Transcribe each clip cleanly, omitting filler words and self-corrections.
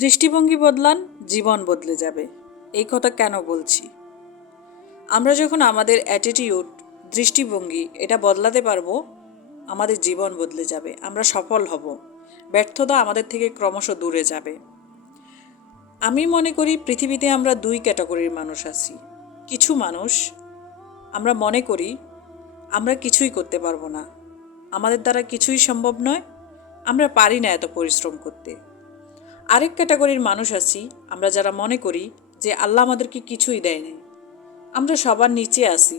দৃষ্টিভঙ্গি বদলান, জীবন বদলে যাবে। এই কথা কেন বলছি? আমরা যখন আমাদের অ্যাটিটিউড, দৃষ্টিভঙ্গি এটা বদলাতে পারবো, আমাদের জীবন বদলে যাবে, আমরা সফল হব, ব্যর্থতা আমাদের থেকে ক্রমশ দূরে যাবে। আমি মনে করি পৃথিবীতে আমরা দুই ক্যাটাগরির মানুষ আছি। কিছু মানুষ আমরা মনে করি আমরা কিছুই করতে পারবো না, আমাদের দ্বারা কিছুই সম্ভব নয়, আমরা পারি না এত পরিশ্রম করতে। আরেক ক্যাটাগরির মানুষ আছি আমরা যারা মনে করি যে আল্লাহ আমাদেরকে কিছুই দেয়নি, আমরা সবার নিচে আছি,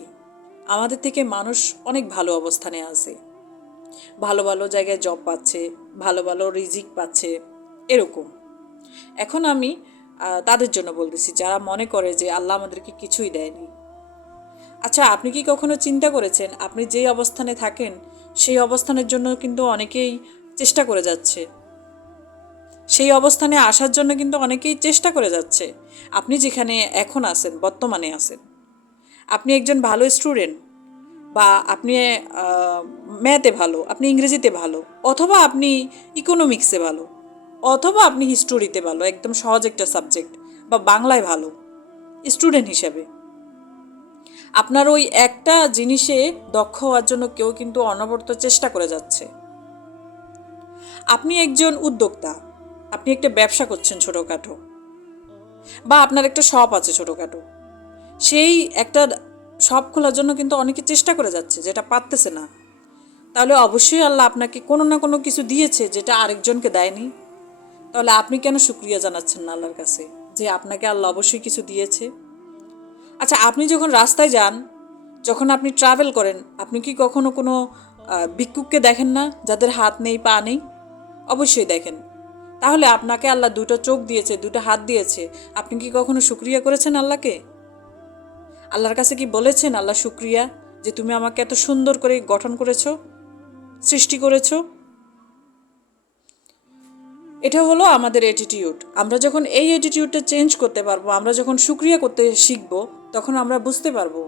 আমাদের থেকে মানুষ অনেক ভালো অবস্থানে আছে, ভালো ভালো জায়গায় জব পাচ্ছে, ভালো ভালো রিজিক পাচ্ছে, এরকম। এখন আমি তাদের জন্য বলতেছি যারা মনে করে যে আল্লাহ আমাদেরকে কিছুই দেয়নি। আচ্ছা, আপনি কি কখনো চিন্তা করেছেন আপনি যেই অবস্থানে থাকেন সেই অবস্থানের জন্য কিন্তু অনেকেই চেষ্টা করে যাচ্ছে, সেই অবস্থানে আসার জন্য কিন্তু অনেকেই চেষ্টা করে যাচ্ছে। আপনি যেখানে এখন আছেন, বর্তমানে আছেন, আপনি একজন ভালো স্টুডেন্ট, বা আপনি ম্যাথে ভালো, আপনি ইংরেজিতে ভালো, অথবা আপনি ইকোনমিক্সে ভালো, অথবা আপনি হিস্টোরিতে ভালো, একদম সহজ একটা সাবজেক্ট, বা বাংলায় ভালো স্টুডেন্ট হিসাবে। আপনার ওই একটা জিনিসে দক্ষ হওয়ার জন্য কেউ কিন্তু অনবরত চেষ্টা করে যাচ্ছে। আপনি একজন উদ্যোক্তা, আপনি একটা ব্যবসা করছেন ছোটোখাটো, বা আপনার একটা শপ আছে ছোটোখাটো, সেই একটা শপ খোলার জন্য কিন্তু অনেকে চেষ্টা করে যাচ্ছে, যেটা পারতেছে না। তাহলে অবশ্যই আল্লাহ আপনাকে কোনো না কোনো কিছু দিয়েছে যেটা আরেকজনকে দেয়নি। তাহলে আপনি কেন শুকরিয়া জানাচ্ছেন না আল্লাহর কাছে যে আপনাকে আল্লাহ অবশ্যই কিছু দিয়েছে? আচ্ছা, আপনি যখন রাস্তায় যান, যখন আপনি ট্রাভেল করেন, আপনি কি কখনো কোনো ভিক্ষুককে দেখেন না যাদের হাত নেই, পা নেই? অবশ্যই দেখেন। তাহলে আপনাকে আল্লাহ দুটো চোখ দিয়েছে, দুটো হাত দিয়েছে, আপনি কি কখনো শুকরিয়া করেছেন আল্লাহকে? আল্লাহর কাছে কি বলেছেন আল্লাহ শুকরিয়া যে তুমি আমাকে এত সুন্দর করে গঠন করেছো, সৃষ্টি করেছো? এটা হলো আমাদের অ্যাটিটিউড। আমরা যখন এই অ্যাটিটিউডটা চেঞ্জ করতে পারবো, আমরা যখন শুকরিয়া করতে শিখবো, তখন আমরা বুঝতে পারবো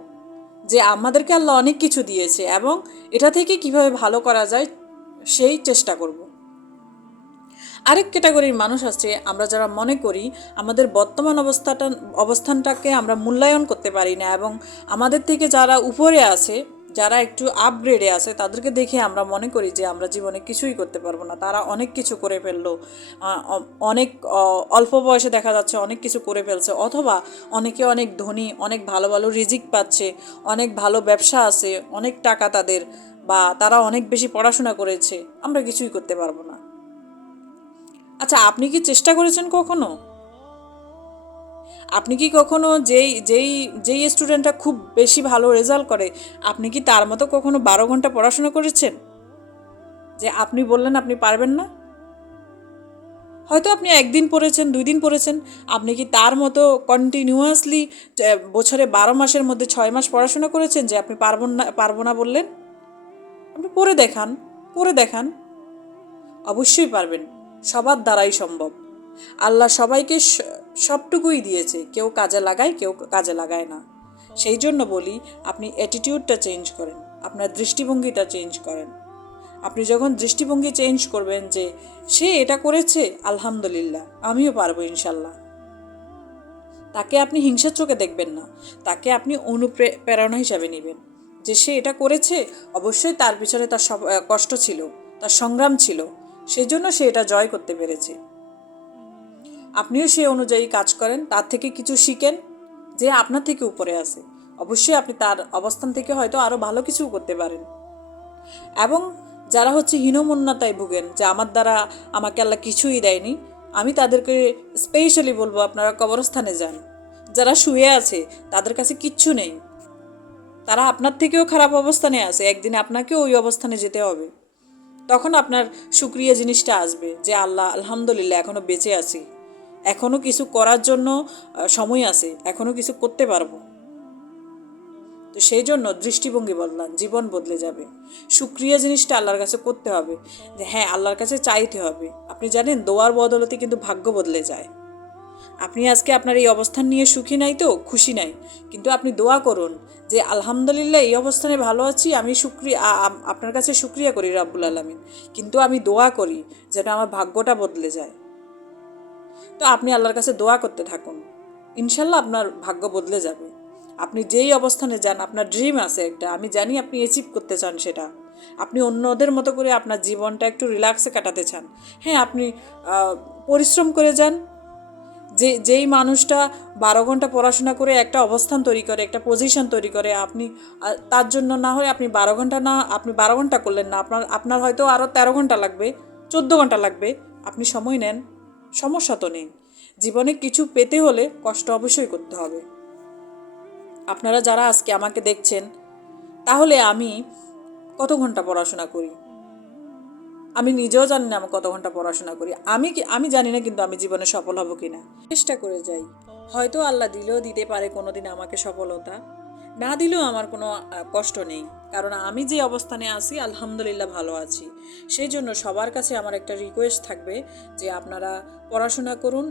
যে আমাদেরকে আল্লাহ অনেক কিছু দিয়েছে এবং এটা থেকে কিভাবে ভালো করা যায় সেই চেষ্টা করব। আরেক ক্যাটাগরির মানুষ আছে আমরা যারা মনে করি আমাদের বর্তমান অবস্থানটাকে আমরা মূল্যায়ন করতে পারি না, এবং আমাদের থেকে যারা উপরে আছে, যারা একটু আপগ্রেডে আছে, তাদেরকে দেখে আমরা মনে করি যে আমরা জীবনে কিছুই করতে পারবো না, তারা অনেক কিছু করে ফেললো, অনেক অল্প বয়সে দেখা যাচ্ছে অনেক কিছু করে ফেলছে, অথবা অনেকে অনেক ধনী, অনেক ভালো ভালো রিজিক পাচ্ছে, অনেক ভালো ব্যবসা আছে, অনেক টাকা তাদের, বা তারা অনেক বেশি পড়াশোনা করেছে, আমরা কিছুই করতে পারবো না। আচ্ছা, আপনি কি চেষ্টা করেছেন কখনো? আপনি কি কখনো যেই যেই যেই স্টুডেন্টটা খুব বেশি ভালো রেজাল্ট করে, আপনি কি তার মতো কখনো 12 ঘন্টা পড়াশোনা করেছেন যে আপনি বললেন আপনি পারবেন না? হয়তো আপনি একদিন পড়েছেন, 2 দিন পড়েছেন, আপনি কি তার মতো কন্টিনিউয়াসলি বছরে 12 মাসের মধ্যে 6 মাস পড়াশোনা করেছেন যে আপনি পারবো না বললেন? আপনি পড়ে দেখান, করে দেখান, অবশ্যই পারবেন। সবার দ্বারাই সম্ভব। আল্লাহ সবাইকে সবটুকুই দিয়েছে, কেউ কাজে লাগায়, কেউ কাজে লাগায় না। সেই জন্য বলি, আপনি অ্যাটিটিউডটা চেঞ্জ করেন, আপনার দৃষ্টিভঙ্গিটা চেঞ্জ করেন। আপনি যখন দৃষ্টিভঙ্গি চেঞ্জ করবেন যে সে এটা করেছে, আলহামদুলিল্লাহ, আমিও পারবো ইনশাল্লাহ, তাকে আপনি হিংসার চোখে দেখবেন না, তাকে আপনি অনুপ্রেরণা হিসাবে নেবেন যে সে এটা করেছে, অবশ্যই তার পিছনে তার সব কষ্ট ছিল, তার সংগ্রাম ছিল, সেজন্য সে এটা জয় করতে পেরেছে। আপনিও সেই অনুযায়ী কাজ করেন, তার থেকে কিছু শিখেন, যে আপনার থেকে উপরে আছে, অবশ্যই আপনি তার অবস্থান থেকে হয়তো আরও ভালো কিছু করতে পারেন। এবং যারা হচ্ছে হীনমন্যতায় ভুগেন যে আমার দ্বারা আমাকে আল্লাহ কিছুই দেয়নি, আমি তাদেরকে স্পেশালি বলবো আপনারা কবরস্থানে যান। যারা শুয়ে আছে তাদের কাছে কিচ্ছু নেই, তারা আপনার থেকেও খারাপ অবস্থানে আছে, একদিন আপনাকেও ওই অবস্থানে যেতে হবে। তখন আপনার শুকরিয়া জিনিসটা আসবে যে আল্লাহ আলহামদুলিল্লাহ এখনও বেঁচে আছি, এখনও কিছু করার জন্য সময় আছে, এখনও কিছু করতে পারবো। তো সেই জন্য দৃষ্টিভঙ্গি বদলান, জীবন বদলে যাবে। শুকরিয়া জিনিসটা আল্লাহর কাছে করতে হবে, যে হ্যাঁ আল্লাহর কাছে চাইতে হবে। আপনি জানেন দোয়ার বদলতে কিন্তু ভাগ্য বদলে যায়। আপনি আজকে আপনার এই অবস্থান নিয়ে সুখী নাই, তো খুশি নাই, কিন্তু আপনি দোয়া করুন যে আলহামদুলিল্লাহ এই অবস্থানে ভালো আছি, আমি আপনার কাছে শুকরিয়া করি রাব্বুল আলামিন, কিন্তু আমি দোয়া করি যেন আমার ভাগ্যটা বদলে যায়। তো আপনি আল্লাহর কাছে দোয়া করতে থাকুন, ইনশাল্লাহ আপনার ভাগ্য বদলে যাবে। আপনি যেই অবস্থানে যান, আপনার ড্রিম আছে একটা, আমি জানি আপনি অ্যাচিভ করতে চান সেটা। আপনি অন্যদের মতো করে আপনার জীবনটা একটু রিল্যাক্সে কাটাতে চান। হ্যাঁ, আপনি পরিশ্রম করে যান। যেই মানুষটা 12 ঘন্টা পড়াশোনা করে একটা অবস্থান তৈরি করে, একটা পজিশন তৈরি করে, আপনি তার জন্য না হয় আপনি 12 ঘন্টা না, আপনি 12 ঘন্টা করলেন না, আপনার হয়তো আরও 13 ঘন্টা লাগবে, 14 ঘন্টা লাগবে। আপনি সময় নেন, সমস্যা তো নেই। জীবনে কিছু পেতে হলে কষ্ট অবশ্যই করতে হবে। আপনারা যারা আজকে আমাকে দেখছেন, তাহলে আমি কত ঘন্টা পড়াশোনা করি আমি নিজেও জানি না আমি কত ঘন্টা পড়াশোনা করি। আমি জানি না কিন্তু আমি জীবনে সফল হব কিনা। চেষ্টা করে যাই, হয়তো আল্লাহ দিলেও দিতে পারে কোনোদিন আমাকে সফলতা, না দিলেও আমার কোনো কষ্ট নেই। কারণ আমি যে অবস্থানে আছি আলহামদুলিল্লাহ ভালো আছি। সেই জন্য সবার কাছে আমার একটা রিকোয়েস্ট থাকবে যে আপনারা পড়াশোনা করুন,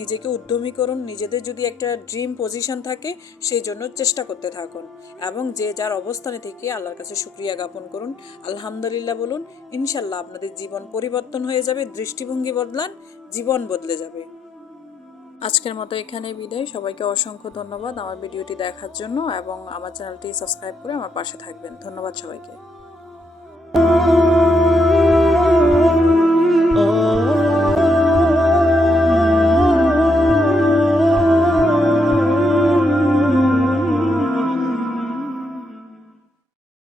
নিজেকে উদ্যমী করুন, নিজেদের যদি একটা ড্রিম পজিশন থাকে সেই জন্য চেষ্টা করতে থাকুন, এবং যে যার অবস্থানে থেকে আল্লাহর কাছে শুকরিয়া জ্ঞাপন করুন, আলহামদুলিল্লাহ বলুন। ইনশাল্লাহ আপনাদের জীবন পরিবর্তন হয়ে যাবে, দৃষ্টিভঙ্গি বদলান, জীবন বদলে যাবে। আজকের মতো এখানে বিদায়। সবাইকে অসংখ্য ধন্যবাদ আমার ভিডিওটি দেখার জন্য, এবং আমার চ্যানেলটি সাবস্ক্রাইব করে আমার পাশে থাকবেন। ধন্যবাদ সবাইকে।